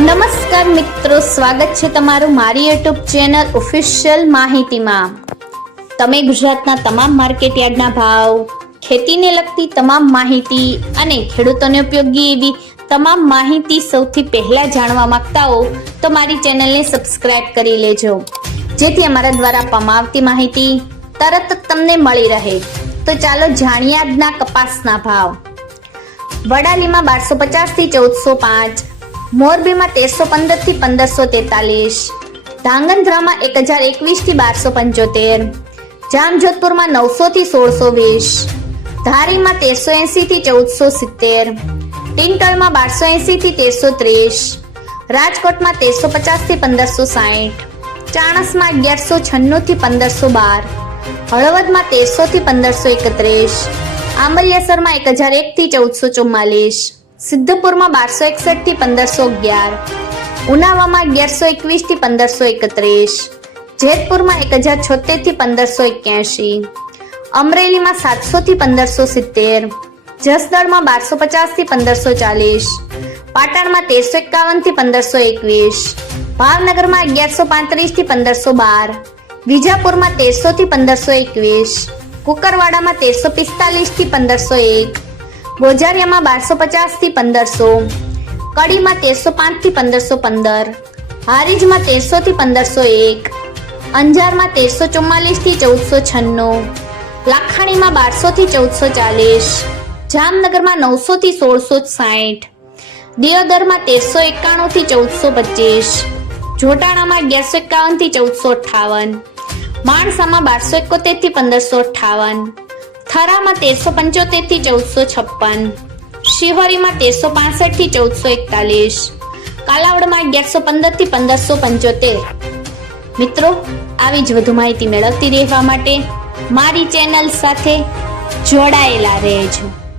નમસ્કાર મિત્રો, સ્વાગત છે તમારું મારી યુટ્યુબ ચેનલ ઓફિશિયલ માહિતીમાં. તમે ગુજરાતના તમામ માર્કેટ યાર્ડના ભાવ, ખેતીને લગતી તમામ માહિતી અને ખેડૂતોને ઉપયોગી એવી તમામ માહિતી સૌથી પહેલા જાણવા માંગતા હો, તો મારી ચેનલને સબસ્ક્રાઇબ કરી લેજો. જેથી અમારા દ્વારા આપવામાં આવતી માહિતી તરત જ તમને મળી રહે. તો ચાલો જાણીએ આજના કપાસના ભાવ. વડાલીમાં બારસો પચાસથી ચૌદસો પાંચ મોરબીમાં તેરસો પંદરથી પંદરસો તેતાલીસ. ધાંગધ્રામાં એક હજાર એકવીસથી બારસો પંચોતેર. જામજોધપુરમાં નવસો થી સોળસો વીસ. ધારીમાં તેરસો એંસીથી ચૌદસો સિત્તેર. ટિંટોયમાં બારસો એંસીથી તેરસો ત્રીસ. રાજકોટમાં તેરસો પચાસથી પંદરસો સાઠ ચાણસમાં અગિયારસો છન્નું થી પંદરસો બાર. હળવદમાં તેરસો થી પંદરસો એકત્રીસ. આંબલિયાસરમાં એક હજાર એક થી ચૌદસો ચુમ્માલીસ. સિદ્ધપુરમાં બારસો એકસઠથી પંદરસો અગિયાર, ઉનાવામાં અગિયારસો એકવીસથી પંદરસો એકત્રીસ, જેતપુરમાં એક હજાર છોતેરથી પંદરસો એક્યાસી અમરેલીમાં સાતસો થી પંદરસો સિત્તેર, જસદણમાં બારસો પચાસથી પંદરસો ચાલીસ, પાટણમાં તેરસો એકાવનથી પંદરસો એકવીસ, ભાવનગરમાં અગિયારસો પાંત્રીસથી પંદરસો બાર, વિજાપુરમાં તેરસો થી પંદરસો એકવીસ, કુકરવાડામાં તેરસો પિસ્તાલીસથી પંદરસો એક ગોજારિયામાં બારસો પચાસથી પંદરસો, કડીમાં તેરસો પાંચથી પંદરસો પંદર, હારીજમાં તેરસો થી પંદરસો એક, અંજારમાં તેરસો ચુમ્માલીસથી ચૌદસો છન્નું, લાખાણીમાં બારસો થી ચૌદસો ચાલીસ, જામનગરમાં નવસો થી સોળસો સાઠ દિયોદરમાં તેરસો એકાણું થી ચૌદસો પચીસ, જોટાણામાં અગિયારસો એકાવનથી ચૌદસો અઠાવન, માણસામાં બારસો એકોતેરથી પંદરસો અઠાવન થરામાં તેરસો પંચોતેરથી ચૌદસો છપ્પન. શિહોરીમાં તેરસો પાસઠથી ચૌદસો એકતાલીસ. કાલાવડમાં અગિયારસો પંદરથી પંદરસો પંચોતેર. મિત્રો, આવી જ વધુ માહિતી મેળવતી રહેવા માટે મારી ચેનલ સાથે જોડાયેલા રહેજો.